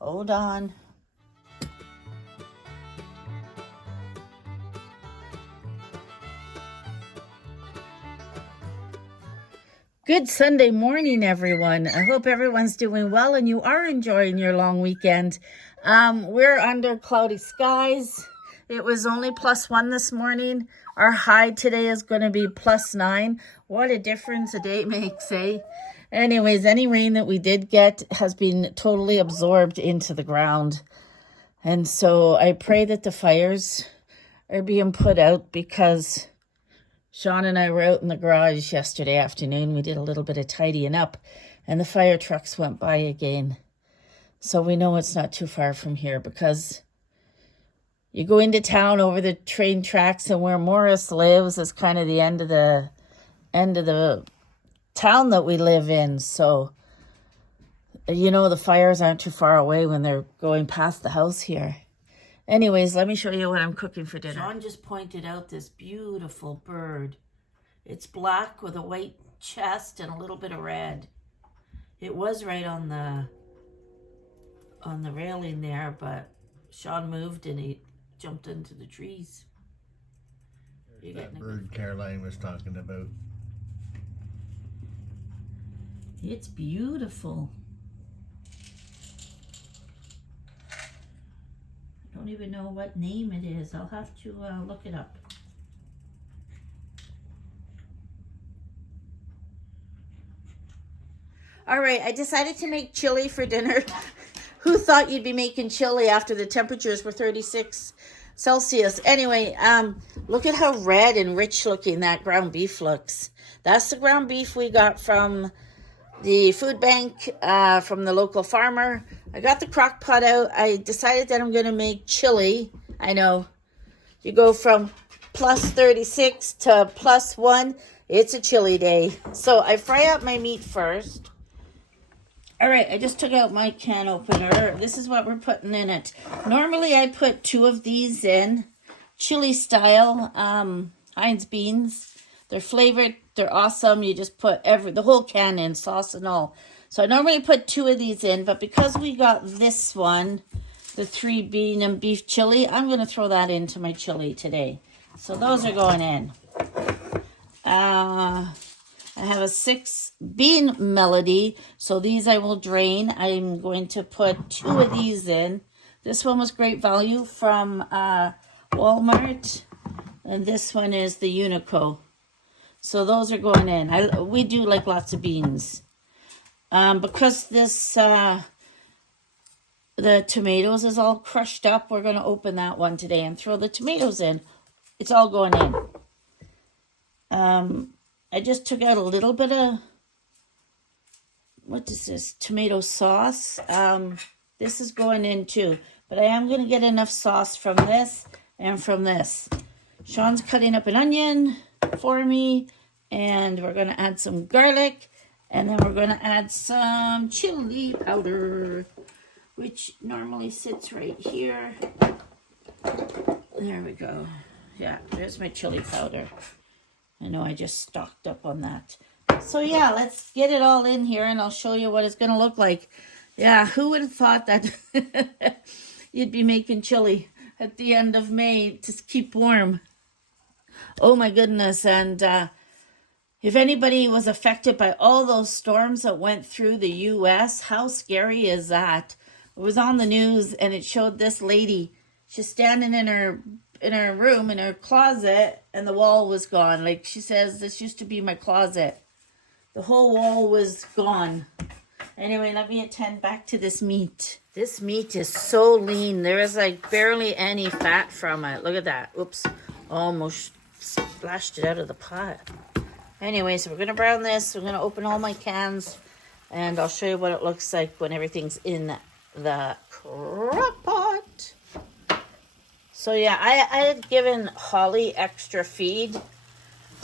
Hold on. Good Sunday morning, everyone. I hope everyone's doing well and you are enjoying your long weekend. We're under cloudy skies. It was only +1 this morning. Our high today is going to be +9. What a difference a day makes, eh? Anyways, any rain that we did get has been totally absorbed into the ground. And so I pray that the fires are being put out, because Shawn and I were out in the garage yesterday afternoon. We did a little bit of tidying up and the fire trucks went by again. So we know it's not too far from here, because you go into town over the train tracks, and where Morris lives is kind of the end of the town that we live in. So, you know, the fires aren't too far away when they're going past the house here. Anyways, let me show you what I'm cooking for dinner. Shawn just pointed out this beautiful bird. It's black with a white chest and a little bit of red. It was right on the railing there, but Shawn moved and he jumped into the trees. That bird Caroline was talking about. It's beautiful. I don't even know what name it is. I'll have to look it up. All right, I decided to make chili for dinner. Who thought you'd be making chili after the temperatures were 36 Celsius? Anyway, look at how red and rich looking that ground beef looks. That's the ground beef we got from the food bank, from the local farmer. I got the crock pot out. I decided that I'm going to make chili. I know you go from +36 to +1. It's a chili day. So I fry up my meat first. All right, I just took out my can opener. This is what we're putting in it. Normally I put 2 of these in, chili style, Heinz beans. They're flavored. They're awesome. You just put the whole can in, sauce and all. So I normally put 2 of these in, but because we got this one, the 3 bean and beef chili, I'm going to throw that into my chili today. So those are going in. I have a 6 bean melody, so these I will drain. I'm going to put 2 of these in. This one was great value from Walmart, and this one is the Unico. So those are going in. We do like lots of beans. Because this, the tomatoes is all crushed up, we're going to open that one today and throw the tomatoes in. It's all going in. I just took out a little bit of, what is this, tomato sauce. This is going in too. But I am going to get enough sauce from this and from this. Shawn's cutting up an onion for me, and we're going to add some garlic, and then we're going to add some chili powder, which normally sits right here. There we go. Yeah, there's my chili powder. I know I just stocked up on that. So yeah, let's get it all in here and I'll show you what it's going to look like. Yeah, who would have thought that you'd be making chili at the end of May to keep warm? Oh my goodness. And if anybody was affected by all those storms that went through the U.S., how scary is that? It was on the news and it showed this lady. She's standing in her room, in her closet, and the wall was gone. Like she says, this used to be my closet. The whole wall was gone. Anyway, let me attend back to this meat. This meat is so lean. There is like barely any fat from it. Look at that. Oops. Almost splashed it out of the pot. Anyway, so we're going to brown this. We're going to open all my cans, and I'll show you what it looks like when everything's in the crock pot. So yeah, I had given Holly extra feed,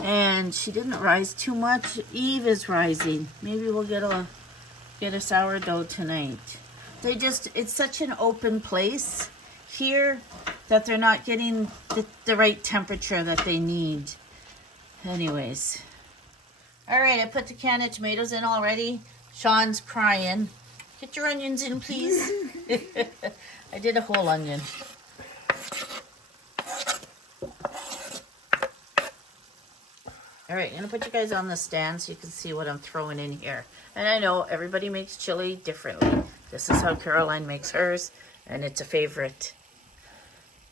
and she didn't rise too much. Eve is rising. Maybe we'll get a sourdough tonight. It's such an open place here that they're not getting the right temperature that they need. Anyways. All right, I put the can of tomatoes in already. Shawn's crying. Get your onions in, please. I did a whole onion. All right, I'm gonna put you guys on the stand so you can see what I'm throwing in here. And I know everybody makes chili differently. This is how Caroline makes hers, and it's a favorite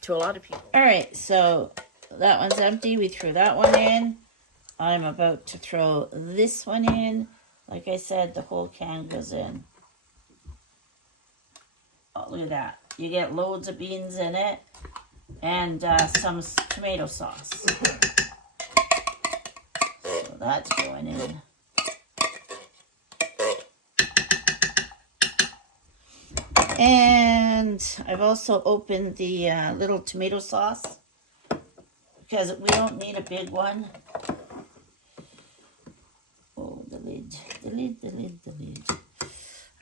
to a lot of people. All right, so that one's empty. We threw that one in. I'm about to throw this one in. Like I said, the whole can goes in. Oh, look at that. You get loads of beans in it and some tomato sauce. So that's going in. And I've also opened the little tomato sauce because we don't need a big one. Oh, the lid.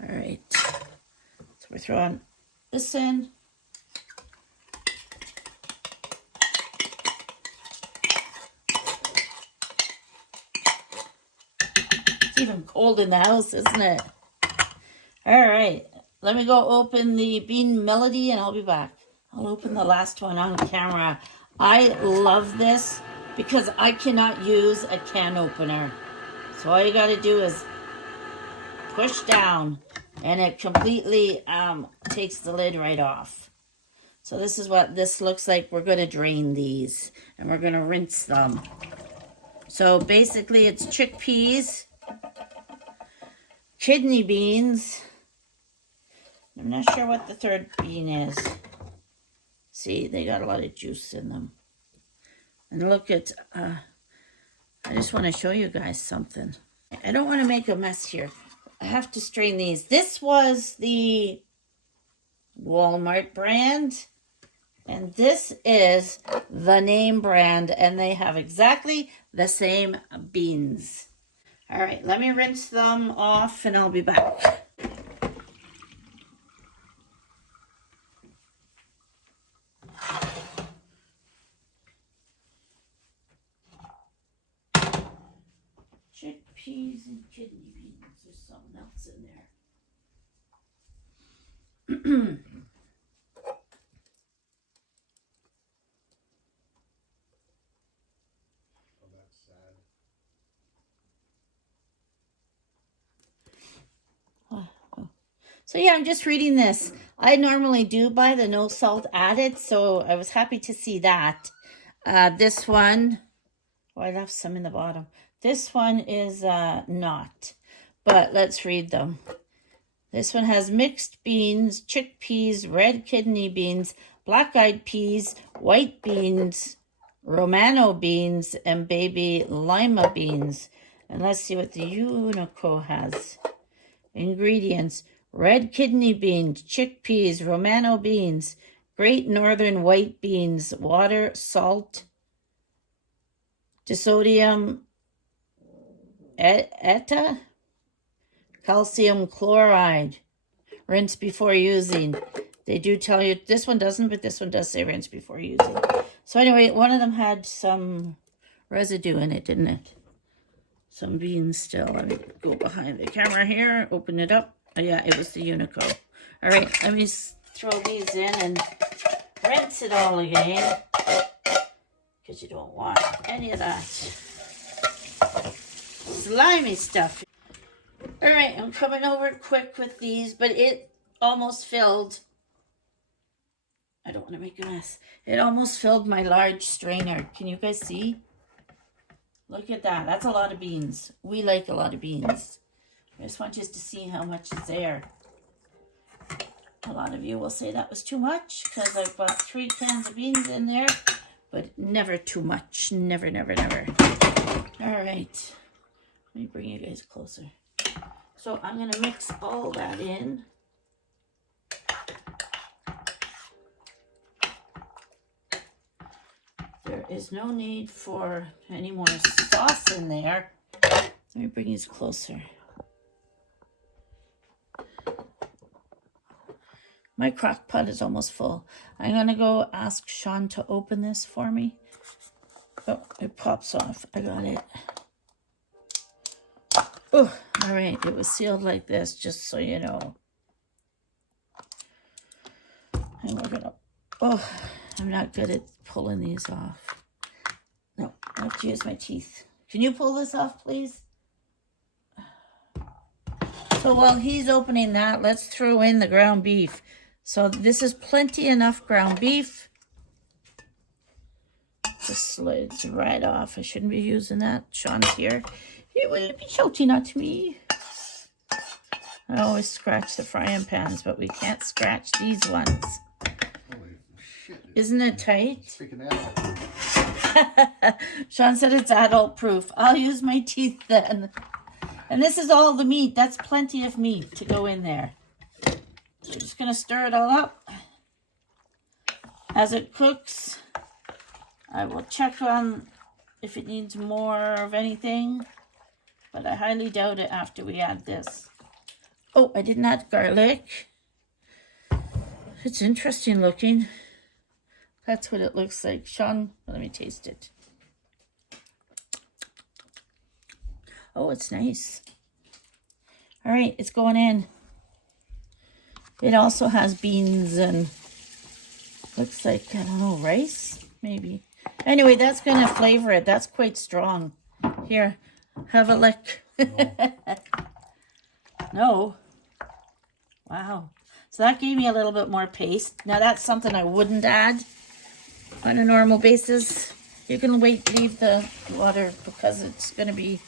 All right. So we're throwing this in. It's even cold in the house, isn't it? All right. Let me go open the bean melody and I'll be back. I'll open the last one on camera. I love this because I cannot use a can opener. So all you got to do is push down and it completely takes the lid right off. So this is what this looks like. We're going to drain these and we're going to rinse them. So basically it's chickpeas, kidney beans. I'm not sure what the third bean is. See, they got a lot of juice in them. And look at, I just want to show you guys something. I don't want to make a mess here. I have to strain these. This was the Walmart brand. And this is the name brand. And they have exactly the same beans. All right, let me rinse them off and I'll be back. Chickpeas and kidney beans. There's something else in there. Oh, that's sad. So yeah, I'm just reading this. I normally do buy the no salt added, so I was happy to see that. This one, oh, I left some in the bottom. This one is not, but let's read them. This one has mixed beans, chickpeas, red kidney beans, black-eyed peas, white beans, Romano beans, and baby lima beans. And let's see what the Unico has. Ingredients: red kidney beans, chickpeas, Romano beans, Great Northern white beans, water, salt, disodium eta, calcium chloride. Rinse before using. They do tell you, this one doesn't, but this one does say rinse before using. So anyway, one of them had some residue in it, didn't it? Some beans still. Let me go behind the camera here, open it up. Oh, yeah, it was the Unico. All right, let me throw these in and rinse it all again because you don't want any of that slimy stuff. All right, I'm coming over quick with these, but it almost filled. I don't want to make a mess. It almost filled my large strainer. Can you guys see? Look at that. That's a lot of beans. We like a lot of beans. I just want you to see how much is there. A lot of you will say that was too much because I've got 3 cans of beans in there, but never too much. Never, never, never. All right. Let me bring you guys closer. So I'm going to mix all that in. There is no need for any more sauce in there. Let me bring you closer. My crock pot is almost full. I'm going to go ask Shawn to open this for me. Oh, it pops off. I got it. Oh, all right. It was sealed like this, just so you know. And we're gonna, oh, I'm not good at pulling these off. No, I have to use my teeth. Can you pull this off, please? So while he's opening that, let's throw in the ground beef. So this is plenty enough ground beef. Just slides right off. I shouldn't be using that. Shawn's here. He will be shouting at me. I always scratch the frying pans, but we can't scratch these ones. Holy shit. Isn't it tight? Freaking out. Shawn said it's adult proof. I'll use my teeth then. And this is all the meat. That's plenty of meat to go in there. So we're just going to stir it all up. As it cooks, I will check on if it needs more of anything. But I highly doubt it after we add this. Oh, I didn't add garlic. It's interesting looking. That's what it looks like. Shawn, let me taste it. Oh, it's nice. All right, it's going in. It also has beans and looks like, I don't know, rice, maybe. Anyway, that's going to flavor it. That's quite strong. Here, have a lick. No. Wow. So that gave me a little bit more paste. Now that's something I wouldn't add on a normal basis. You can leave the water because it's going to be,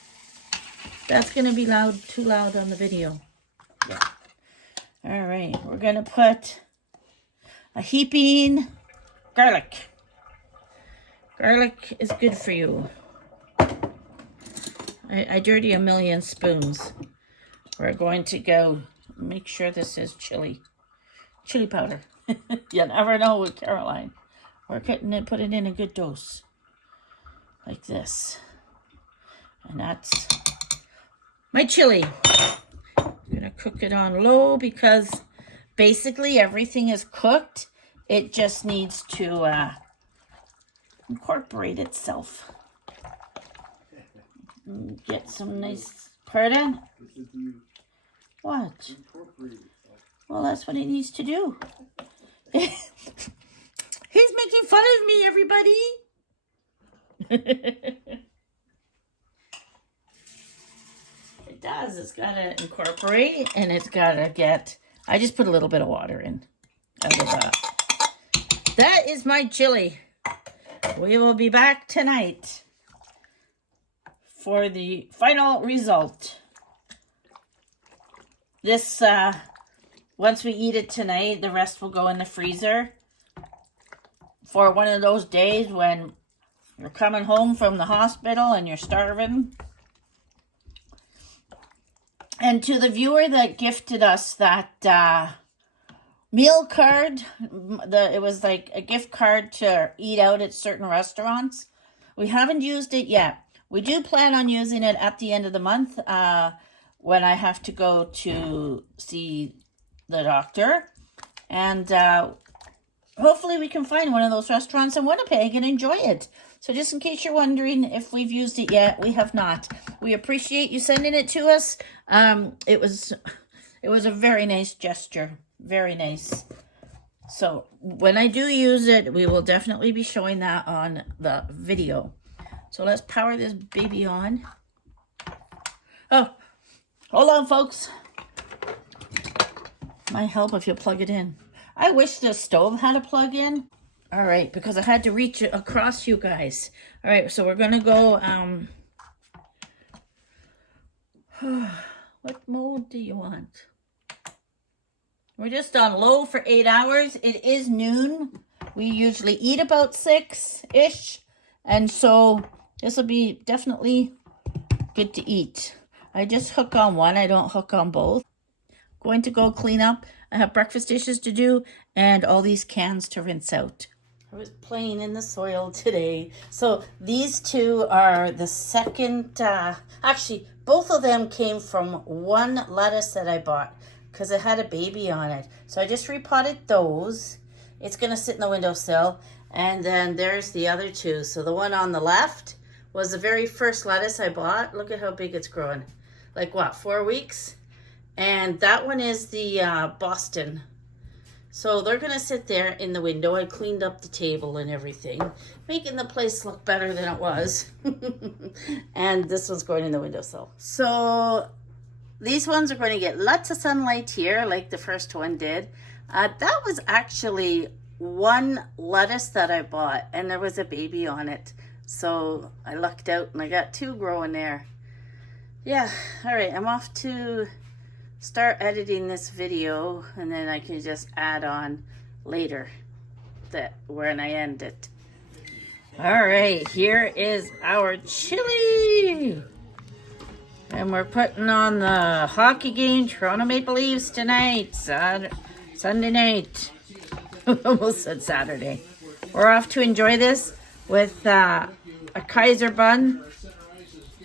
that's going to be loud, too loud on the video. Yeah. All right. We're going to put a heaping garlic. Garlic is good for you. I dirty a million spoons. We're going to go make sure this is chili powder. You never know with Caroline. We're cutting it, put it in a good dose. Like this. And that's my chili. I'm going to cook it on low because basically everything is cooked. It just needs to incorporate itself. Get some nice, pardon? What? Well, that's what it needs to do. He's making fun of me, everybody. It does. It's got to incorporate, and it's got to get, I just put a little bit of water in out of that. That is my chili. We will be back tonight for the final result. This, once we eat it tonight, the rest will go in the freezer for one of those days when you're coming home from the hospital and you're starving. And to the viewer that gifted us that meal card, it was like a gift card to eat out at certain restaurants. We haven't used it yet. We do plan on using it at the end of the month when I have to go to see the doctor. And hopefully we can find one of those restaurants in Winnipeg and enjoy it. So just in case you're wondering if we've used it yet, we have not. We appreciate you sending it to us. It was a very nice gesture. Very nice. So when I do use it, we will definitely be showing that on the video. So let's power this baby on. Oh, hold on, folks. Might help if you plug it in. I wish the stove had a plug in. All right, because I had to reach it across you guys. All right, so we're going to go... what mode do you want? We're just on low for 8 hours. It is noon. We usually eat about 6-ish. And so this will be definitely good to eat. I just hook on one. I don't hook on both. Going to go clean up. I have breakfast dishes to do and all these cans to rinse out. I was playing in the soil today. So these two are the second, actually both of them came from one lettuce that I bought because it had a baby on it. So I just repotted those. It's going to sit in the windowsill. And then there's the other two. So the one on the left was the very first lettuce I bought. Look at how big it's growing. Like what, 4 weeks? And that one is the Boston. So they're going to sit there in the window. I cleaned up the table and everything, making the place look better than it was. And this one's going in the windowsill. So these ones are going to get lots of sunlight here, like the first one did. That was actually one lettuce that I bought, and there was a baby on it. So I lucked out and I got 2 growing there. Yeah, all right, I'm off to start editing this video, and then I can just add on later that when I end it. All right, here is our chili. And we're putting on the hockey game, Toronto Maple Leafs tonight, Sunday night. Almost said Saturday. We're off to enjoy this with a Kaiser bun,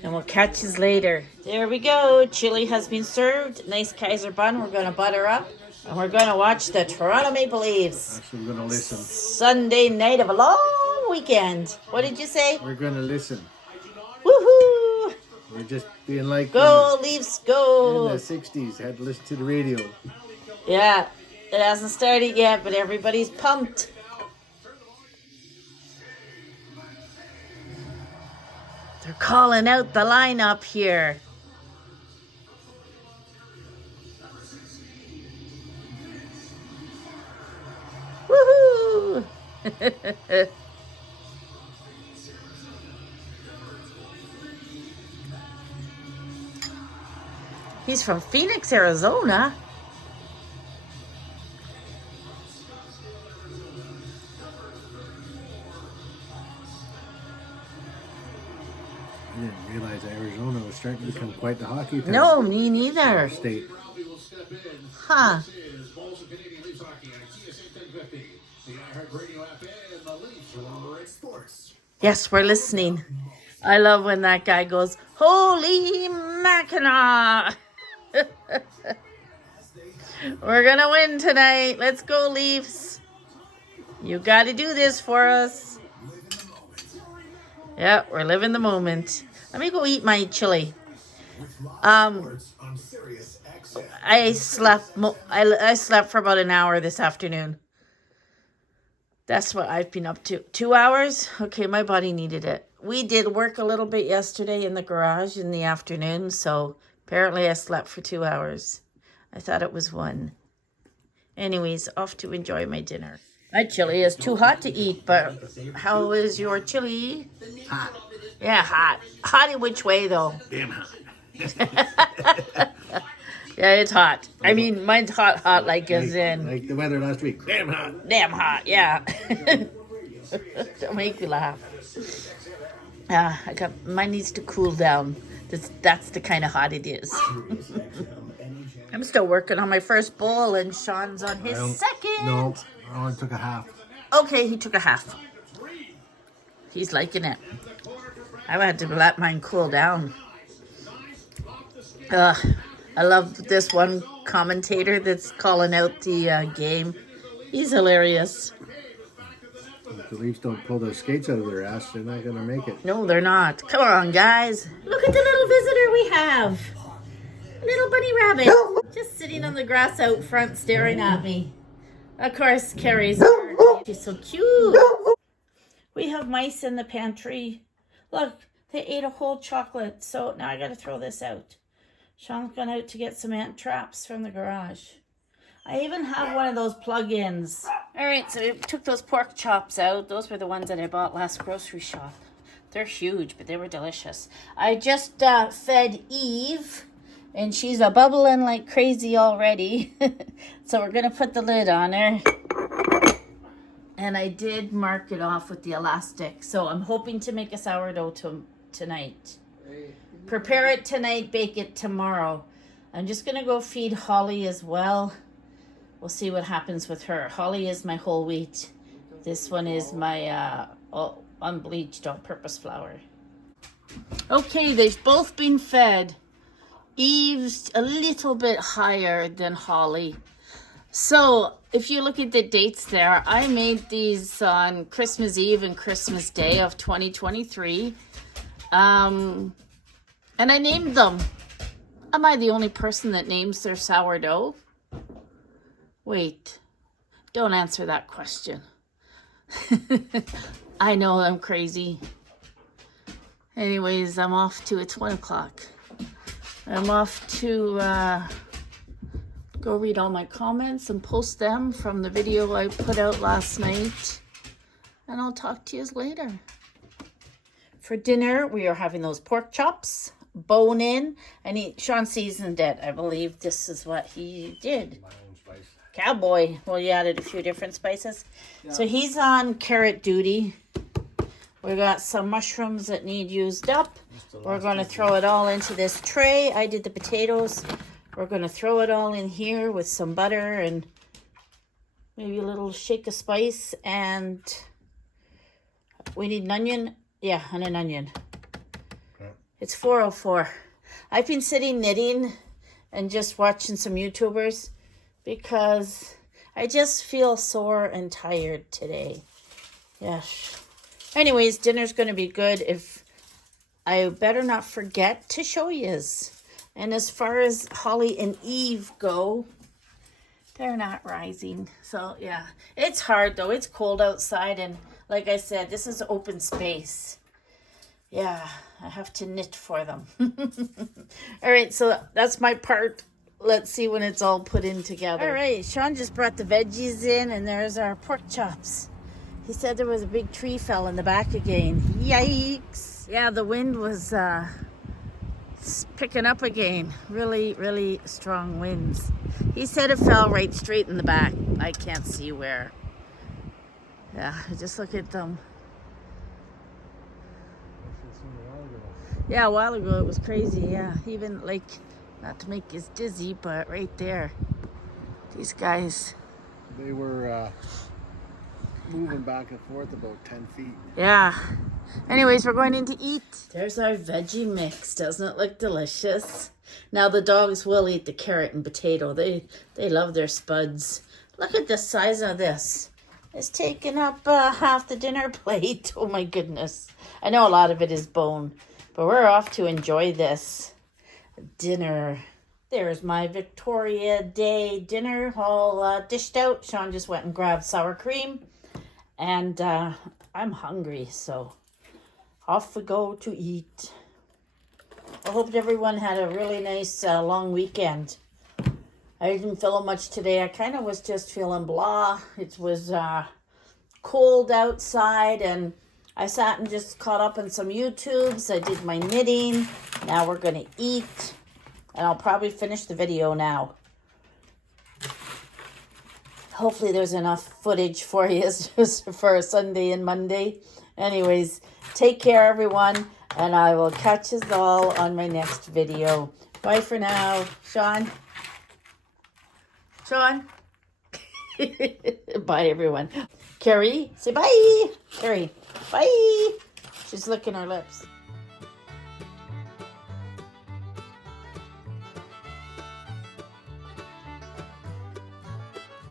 and we'll catch you later. There we go. Chili has been served. Nice Kaiser bun. We're going to butter up, and we're going to watch the Toronto Maple Leafs. Actually, we're going to listen. Sunday night of a long weekend. What did you say? We're going to listen. Woohoo! We're just being like... Go, Leafs, go! In the 60s, had to listen to the radio. Yeah, it hasn't started yet, but everybody's pumped. They're calling out the lineup here. Woohoo! He's from Phoenix, Arizona. I didn't realize that Arizona was starting to become quite the hockey town. No, me neither. State. Huh. Yes, we're listening. I love when that guy goes, "Holy Mackinac!" We're going to win tonight. Let's go, Leafs. You got to do this for us. Yeah, we're living the moment. Let me go eat my chili. I slept I slept for about an hour this afternoon. That's what I've been up to. 2 hours? Okay, my body needed it. We did work a little bit yesterday in the garage in the afternoon, so apparently I slept for 2 hours. I thought it was 1. Anyways, off to enjoy my dinner. My chili is too hot to eat, but how is your chili? Hot. Yeah, hot. Hot in which way, though? Damn hot. Yeah, it's hot. I mean, mine's hot, like as in... Like the weather last week. Damn hot. Damn hot, yeah. Don't make me laugh. Mine needs to cool down. That's the kind of hot it is. I'm still working on my first bowl, and Shawn's on his second. No, I only took a half. Okay, he took a half. He's liking it. I had to let mine cool down. I love this one commentator that's calling out the game. He's hilarious. If the Leafs don't pull their skates out of their ass, they're not going to make it. No, they're not. Come on, guys. Look at the little visitor we have. Little bunny rabbit. Just sitting on the grass out front staring at me. Of course, Carrie's there. She's so cute. We have mice in the pantry. Look, they ate a whole chocolate. So now I got to throw this out. Shawn's gone out to get some ant traps from the garage. I even have one of those plug-ins. All right, so we took those pork chops out. Those were the ones that I bought last grocery shop. They're huge, but they were delicious. I just fed Eve, and she's a bubbling like crazy already. So we're going to put the lid on her. And I did mark it off with the elastic. So I'm hoping to make a sourdough tonight. Prepare it tonight, bake it tomorrow. I'm just going to go feed Holly as well. We'll see what happens with her. Holly is my whole wheat. This one is my unbleached all-purpose flour. Okay, they've both been fed. Eve's a little bit higher than Holly. So if you look at the dates there, I made these on Christmas Eve and Christmas Day of 2023. And I named them. Am I the only person that names their sourdough? Wait. Don't answer that question. I know I'm crazy. Anyways, I'm off to, it's 1 o'clock. I'm off to go read all my comments and post them from the video I put out last night. And I'll talk to you later. For dinner, we are having those pork chops, bone in. And Shawn seasoned it. I believe this is what he did. My own spice. Cowboy. Well, you added a few different spices. Yeah. So he's on carrot duty. We got some mushrooms that need used up. We're going to throw it all into this tray. I did the potatoes. We're going to throw it all in here with some butter and maybe a little shake of spice. And we need an onion. Yeah, and an onion. Okay. It's 4:04. I've been sitting knitting and just watching some YouTubers because I just feel sore and tired today. Yes. Anyways, dinner's going to be good. If I better not forget to show yous. And as far as Holly and Eve go, they're not rising. So, yeah. It's hard, though. It's cold outside. And like I said, this is open space. Yeah, I have to knit for them. All right, so that's my part. Let's see when it's all put in together. All right, Shawn just brought the veggies in, and there's our pork chops. He said there was a big tree fell in the back again. Yikes. Yeah, the wind was picking up again. Really, really strong winds. He said it fell right straight in the back. I can't see where. Yeah, just look at them. Yeah, a while ago it was crazy, yeah. Even like, not to make us dizzy, but right there. These guys. They were moving back and forth about 10 feet. Yeah. Anyways, we're going in to eat. There's our veggie mix. Doesn't it look delicious? Now the dogs will eat the carrot and potato. They love their spuds. Look at the size of this. It's taking up half the dinner plate. Oh my goodness. I know a lot of it is bone, but we're off to enjoy this dinner. There's my Victoria Day dinner all dished out. Shawn just went and grabbed sour cream. And I'm hungry, so off we go to eat. I hope everyone had a really nice long weekend. I didn't feel much today. I kind of was just feeling blah. It was cold outside, and I sat and just caught up on some YouTubes. I did my knitting. Now we're going to eat, and I'll probably finish the video now. Hopefully there's enough footage for you just for Sunday and Monday. Anyways, take care, everyone, and I will catch us all on my next video. Bye for now. Shawn? Shawn? Bye, everyone. Carrie, say bye. Carrie, bye. She's licking her lips.